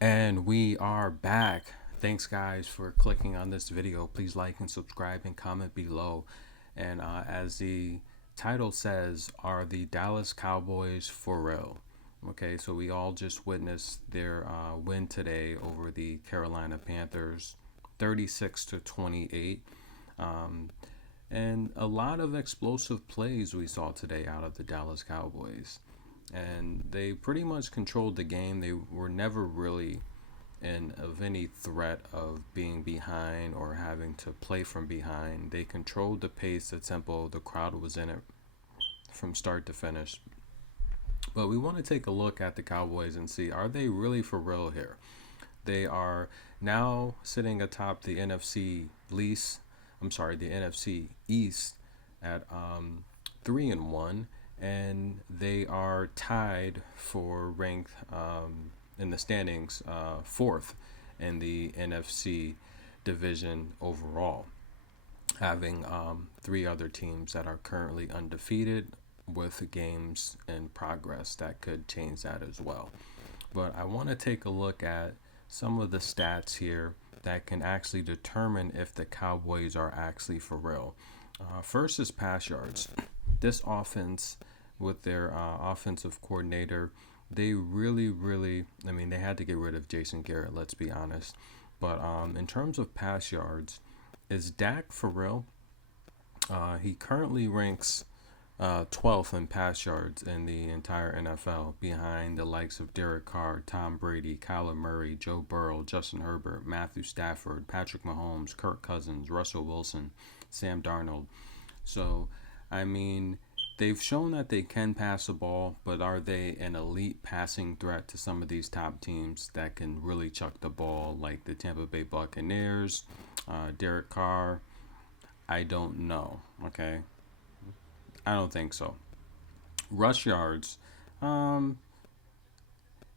And we are back. Thanks, guys, for clicking on this video. Please like and subscribe and comment below. And as the title says, are the Dallas Cowboys for real? Okay, so we all just witnessed their win today over the Carolina Panthers, 36-28. Um, and a lot of explosive plays we saw today out of the Dallas Cowboys. And they pretty much controlled the game. They were never really in of any threat of being behind or having to play from behind. They controlled the pace, the tempo. The crowd was in it from start to finish. But we want to take a look at the Cowboys and see, are they really for real here? They are now sitting atop the NFC East at 3-1, and they are tied for rank in the standings, fourth in the NFC division overall, having three other teams that are currently undefeated with games in progress that could change that as well. But I want to take a look at some of the stats here that can actually determine if the Cowboys are actually for real. First is pass yards. This offense, with their offensive coordinator, they I mean, they had to get rid of Jason Garrett, let's be honest. But in terms of pass yards, is Dak for real? He currently ranks 12th in pass yards in the entire NFL, behind the likes of Derek Carr, Tom Brady, Kyler Murray, Joe Burrow, Justin Herbert, Matthew Stafford, Patrick Mahomes, Kirk Cousins, Russell Wilson, Sam Darnold. So, I mean, they've shown that they can pass the ball, but are they an elite passing threat to some of these top teams that can really chuck the ball, like the Tampa Bay Buccaneers, Derek Carr? I don't know. Okay, I don't think so. Rush yards, um,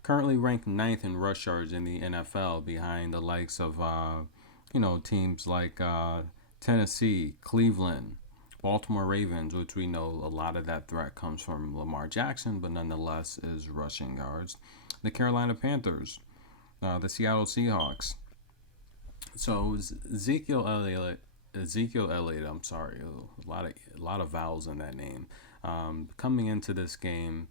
currently ranked ninth in rush yards in the NFL, behind the likes of teams like Tennessee, Cleveland, Baltimore Ravens, which we know a lot of that threat comes from Lamar Jackson, but nonetheless is rushing yards. The Carolina Panthers, the Seattle Seahawks. So Ezekiel Elliott. I'm sorry, a lot of vowels in that name. Coming into this game,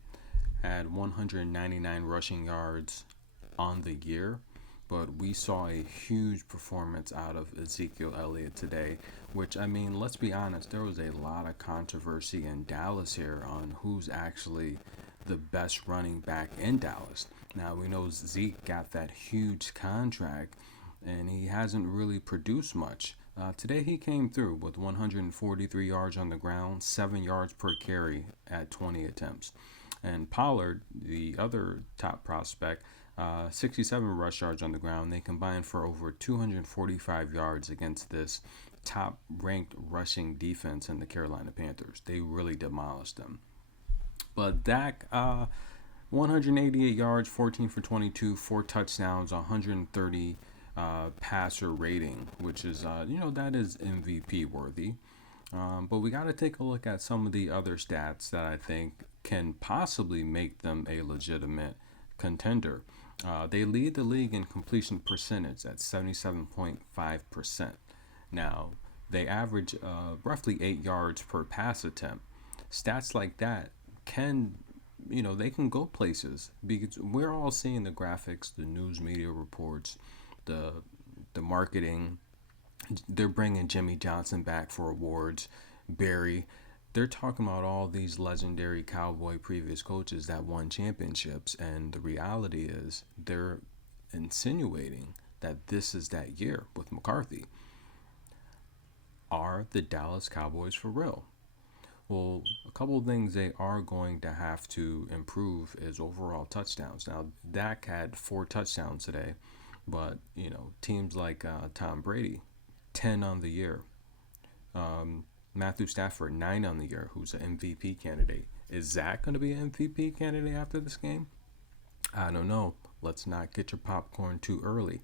had 199 rushing yards on the year, but we saw a huge performance out of Ezekiel Elliott today, which, I mean, let's be honest, there was a lot of controversy in Dallas here on who's actually the best running back in Dallas. Now, we know Zeke got that huge contract, and he hasn't really produced much. Today he came through with 143 yards on the ground, 7 yards per carry at 20 attempts. And Pollard, the other top prospect, 67 rush yards on the ground. They combined for over 245 yards against this top ranked rushing defense in the Carolina Panthers. They really demolished them. But Dak, 188 yards, 14 for 22, four touchdowns, 130 passer rating, which is, that is MVP worthy. But we got to take a look at some of the other stats that I think can possibly make them a legitimate contender. They lead the league in completion percentage at 77.5%. Now, they average roughly 8 yards per pass attempt. Stats like that can, they can go places, because we're all seeing the graphics, the news media reports, the the marketing. They're bringing Jimmy Johnson back for awards, Barry. They're talking about all these legendary Cowboy previous coaches that won championships, and the reality is they're insinuating that this is that year with McCarthy. Are the Dallas Cowboys for real? Well, a couple of things they are going to have to improve is overall touchdowns. Now, Dak had 4 touchdowns today, but teams like Tom Brady, 10 on the year. Matthew Stafford, 9 on the year, who's an MVP candidate. Is Zach going to be an MVP candidate after this game? I don't know. Let's not get your popcorn too early.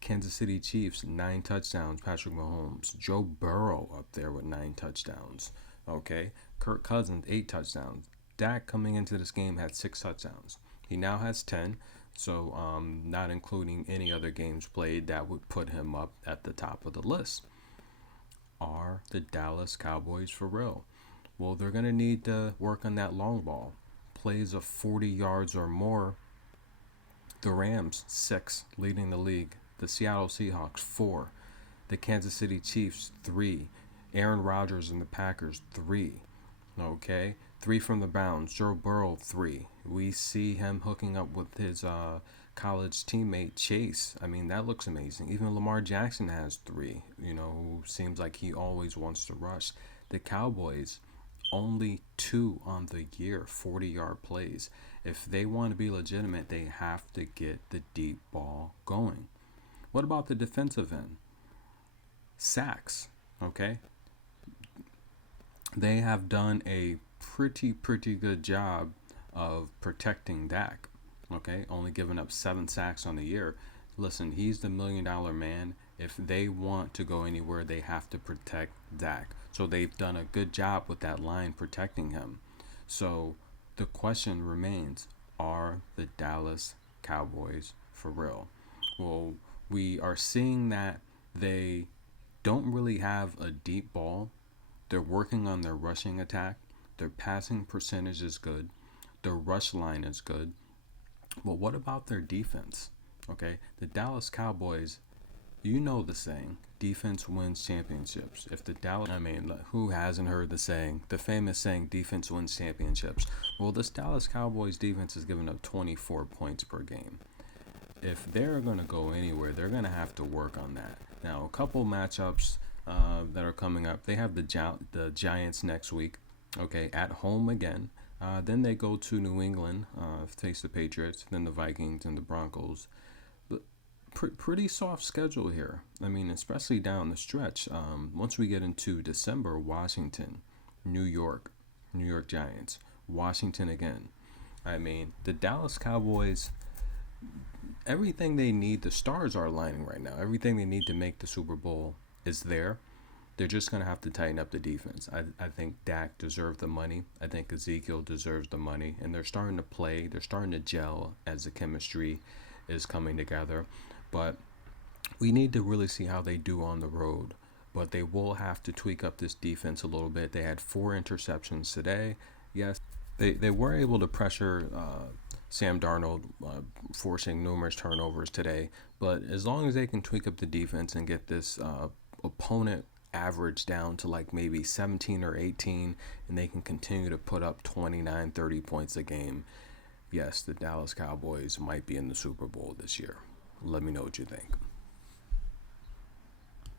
Kansas City Chiefs, 9 touchdowns. Patrick Mahomes. Joe Burrow up there with 9 touchdowns. Okay. Kirk Cousins, 8 touchdowns. Dak coming into this game had 6 touchdowns. He now has 10. So, not including any other games played, that would put him up at the top of the list. Are the Dallas Cowboys for real? Well, they're going to need to work on that long ball. Plays of 40 yards or more. The Rams, 6, leading the league. The Seattle Seahawks, 4. The Kansas City Chiefs, 3. Aaron Rodgers and the Packers, 3. Okay, 3 from the Browns. Joe Burrow, 3. We see him hooking up with his college teammate Chase. I mean, that looks amazing. Even Lamar Jackson has 3. Who seems like he always wants to rush. The Cowboys, only 2 on the year, 40-yard plays. If they want to be legitimate, they have to get the deep ball going. What about the defensive end? Sacks, okay? They have done a pretty good job of protecting Dak, okay? Only giving up 7 sacks on the year. Listen, he's the $1 million man. If they want to go anywhere, they have to protect Dak. So they've done a good job with that line protecting him. So the question remains, are the Dallas Cowboys for real? Well, we are seeing that they don't really have a deep ball. They're working on their rushing attack. Their passing percentage is good. Their rush line is good. But what about their defense? Okay, the Dallas Cowboys, you know the saying, defense wins championships. If the Dallas, I mean, who hasn't heard the saying, the famous saying, defense wins championships? Well, this Dallas Cowboys defense is giving up 24 points per game. If they're going to go anywhere, they're going to have to work on that. Now, a couple matchups that are coming up. They have the Giants next week, okay, at home again. Then they go to New England, face the Patriots, then the Vikings and the Broncos. But pretty soft schedule here. I mean, especially down the stretch. Once we get into December, Washington, New York Giants, Washington again. I mean, the Dallas Cowboys, everything they need, the stars are aligning right now. Everything they need to make the Super Bowl is there. They're just going to have to tighten up the defense. I think Dak deserved the money. I think Ezekiel deserves the money. And they're starting to play. They're starting to gel as the chemistry is coming together. But we need to really see how they do on the road. But they will have to tweak up this defense a little bit. They had 4 interceptions today. Yes, they were able to pressure Sam Darnold, forcing numerous turnovers today. But as long as they can tweak up the defense and get this opponent average down to like maybe 17 or 18, and they can continue to put up 29, 30 points a game, yes, the Dallas Cowboys might be in the Super Bowl this year. Let me know what you think.